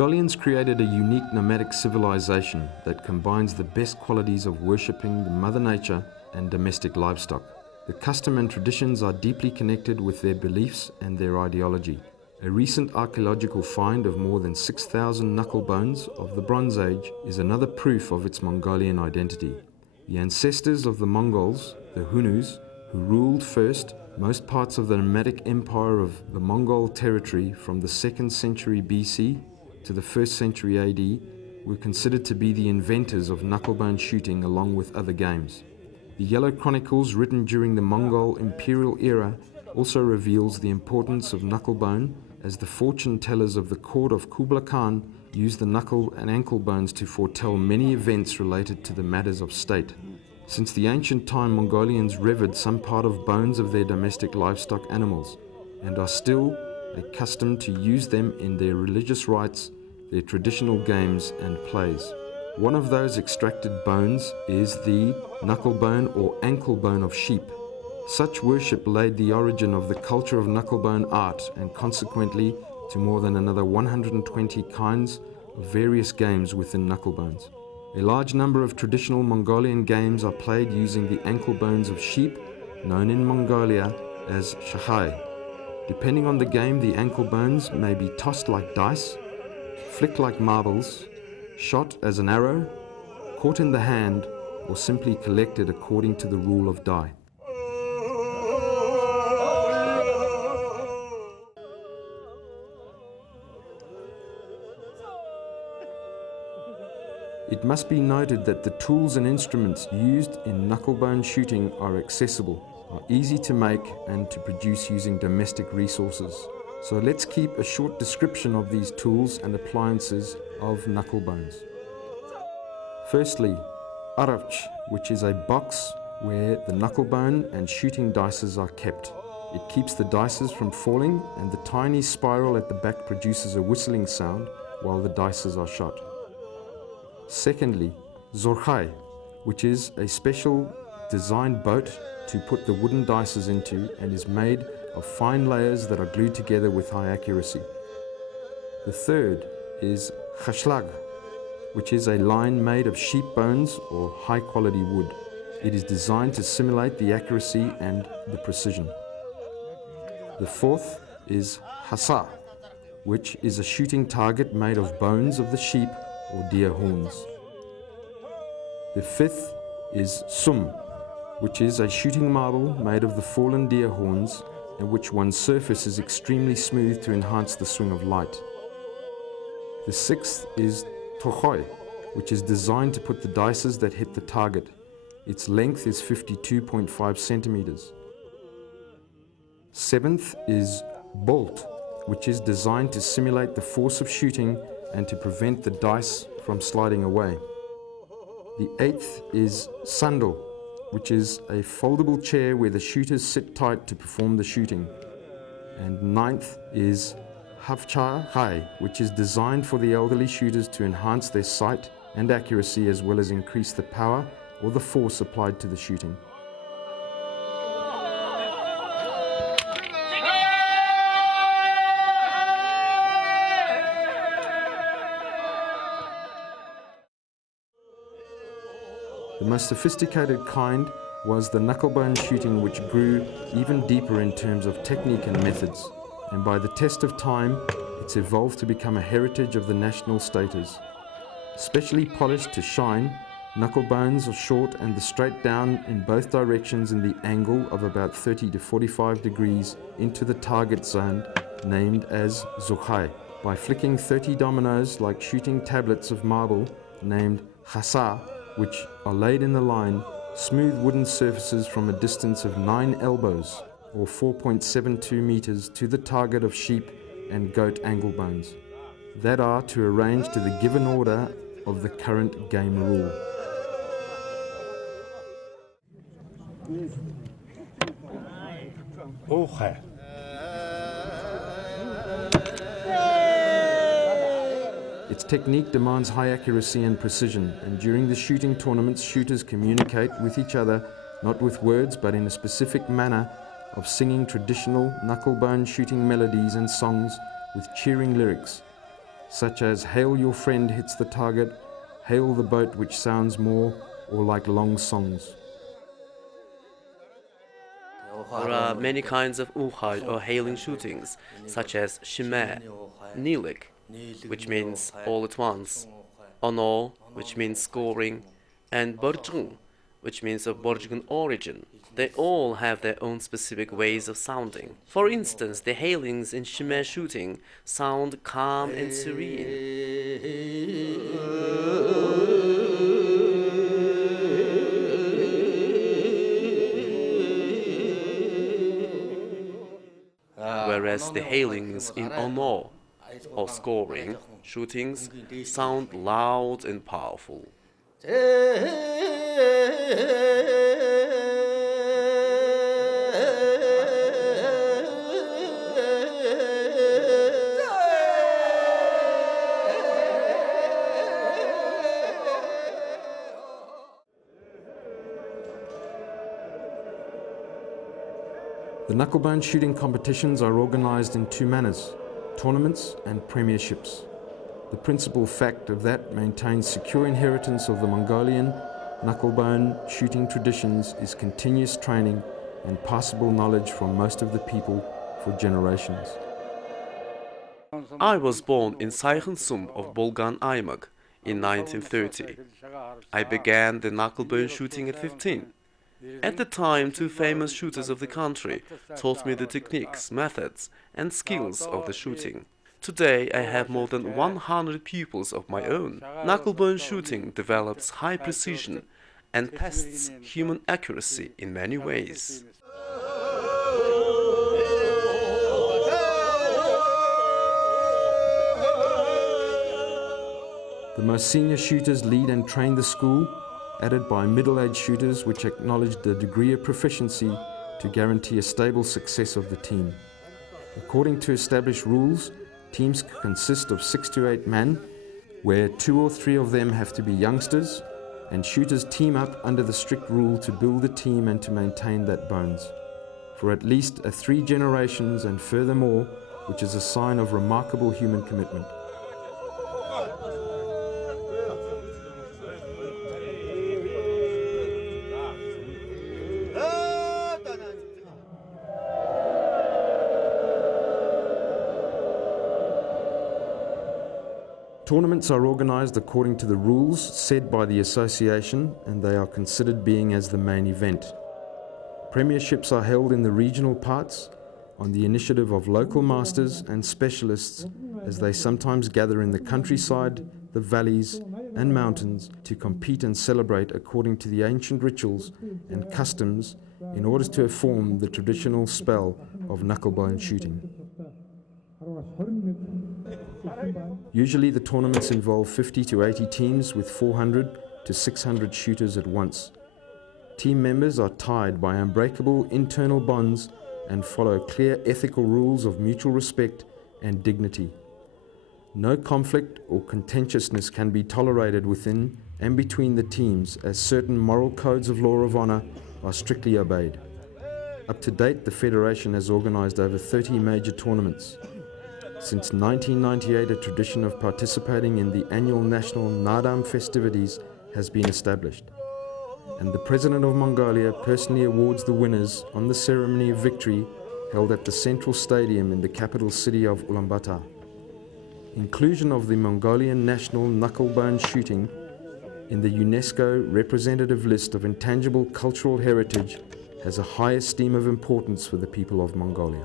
Mongolians created a unique nomadic civilization that combines the best qualities of worshipping the Mother Nature and domestic livestock. The custom and traditions are deeply connected with their beliefs and their ideology. A recent archaeological find of more than 6,000 knuckle bones of the Bronze Age is another proof of its Mongolian identity. The ancestors of the Mongols, the Hunus, who ruled first most parts of the nomadic empire of the Mongol territory from the 2nd century BC to the 1st century AD, were considered to be the inventors of knucklebone shooting along with other games. The Yellow Chronicles, written during the Mongol Imperial Era, also reveals the importance of knucklebone, as the fortune tellers of the court of Kublai Khan used the knuckle and ankle bones to foretell many events related to the matters of state. Since the ancient time, Mongolians revered some part of bones of their domestic livestock animals and are still accustomed to use them in their religious rites, their traditional games and plays. One of those extracted bones is the knuckle bone or ankle bone of sheep. Such worship laid the origin of the culture of knucklebone art and consequently to more than another 120 kinds of various games within knucklebones. A large number of traditional Mongolian games are played using the ankle bones of sheep, known in Mongolia as shagайн. Depending on the game, the ankle bones may be tossed like dice, flicked like marbles, shot as an arrow, caught in the hand, or simply collected according to the rule of die. It must be noted that the tools and instruments used in knucklebone shooting are accessible, are easy to make and to produce using domestic resources. So let's keep a short description of these tools and appliances of knucklebones. Firstly, aravch, which is a box where the knucklebone and shooting dices are kept. It keeps the dices from falling, and the tiny spiral at the back produces a whistling sound while the dices are shot. Secondly, zorkhai, which is a special designed boat to put the wooden dices into and is made of fine layers that are glued together with high accuracy. The third is khashlag, which is a line made of sheep bones or high quality wood. It is designed to simulate the accuracy and the precision. The fourth is hasa, which is a shooting target made of bones of the sheep or deer horns. The fifth is sum, which is a shooting marble made of the fallen deer horns and which one's surface is extremely smooth to enhance the swing of light. The sixth is tokhoi, which is designed to put the dices that hit the target. Its length is 52.5 centimeters. Seventh is bolt, which is designed to simulate the force of shooting and to prevent the dice from sliding away. The eighth is sandal, which is a foldable chair where the shooters sit tight to perform the shooting. And ninth is havchahai, which is designed for the elderly shooters to enhance their sight and accuracy as well as increase the power or the force applied to the shooting. The most sophisticated kind was the knucklebone shooting, which grew even deeper in terms of technique and methods, and by the test of time it's evolved to become a heritage of the national status. Specially polished to shine, knucklebones are short and the straight down in both directions in the angle of about 30 to 45 degrees into the target zone, named as zorkhai. By flicking 30 dominoes like shooting tablets of marble named hasa, which are laid in the line, smooth wooden surfaces from a distance of 9 elbows or 4.72 meters to the target of sheep and goat angle bones that are to arrange to the given order of the current game rule. Okay. Its technique demands high accuracy and precision, and during the shooting tournaments, shooters communicate with each other, not with words, but in a specific manner of singing traditional knucklebone shooting melodies and songs with cheering lyrics. such as "Hail your friend hits the target," "Hail the boat which sounds more," or like long songs. There are many kinds of uhaj or hailing shootings, such as shime, nilik, which means all at once, ono, which means scoring, and borjung, which means of Borjgun origin. They all have their own specific ways of sounding. For instance, the hailings in shime shooting sound calm and serene. Whereas the hailings in ono, or scoring, shootings sound loud and powerful. The Knuckle Bone shooting competitions are organized in two manners: tournaments and premierships. The principal fact of that maintains secure inheritance of the Mongolian knuckle bone shooting traditions is continuous training and passable knowledge from most of the people for generations. I was born in Sum of Bolgan Aymag in 1930. I began the knuckle bone shooting at 15. At the time, two famous shooters of the country taught me the techniques, methods, and skills of the shooting. Today, I have more than 100 pupils of my own. Knuckle bone shooting develops high precision and tests human accuracy in many ways. The most senior shooters lead and train the school, added by middle-aged shooters which acknowledge the degree of proficiency to guarantee a stable success of the team. According to established rules, teams consist of 6 to 8 men, where 2 or 3 of them have to be youngsters, and shooters team up under the strict rule to build the team and to maintain that bones for at least 3 generations and furthermore, which is a sign of remarkable human commitment. Tournaments are organized according to the rules set by the association, and they are considered being as the main event. Premierships are held in the regional parts on the initiative of local masters and specialists, as they sometimes gather in the countryside, the valleys and mountains to compete and celebrate according to the ancient rituals and customs in order to form the traditional spell of knuckle bone shooting. Usually the tournaments involve 50 to 80 teams with 400 to 600 shooters at once. Team members are tied by unbreakable internal bonds and follow clear ethical rules of mutual respect and dignity. No conflict or contentiousness can be tolerated within and between the teams, as certain moral codes of law of honor are strictly obeyed. Up to date, the Federation has organized over 30 major tournaments. Since 1998, a tradition of participating in the annual national Nadam festivities has been established, and the President of Mongolia personally awards the winners on the ceremony of victory held at the Central Stadium in the capital city of Ulaanbaatar. Inclusion of the Mongolian national knuckle bone shooting in the UNESCO representative list of intangible cultural heritage has a high esteem of importance for the people of Mongolia.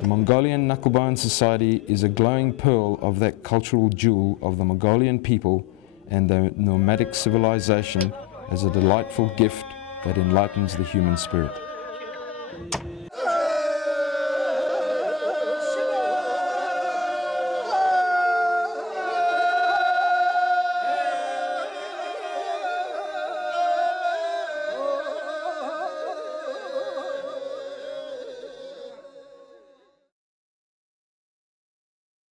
The Mongolian Knuckle Bone Society is a glowing pearl of that cultural jewel of the Mongolian people and their nomadic civilization as a delightful gift that enlightens the human spirit.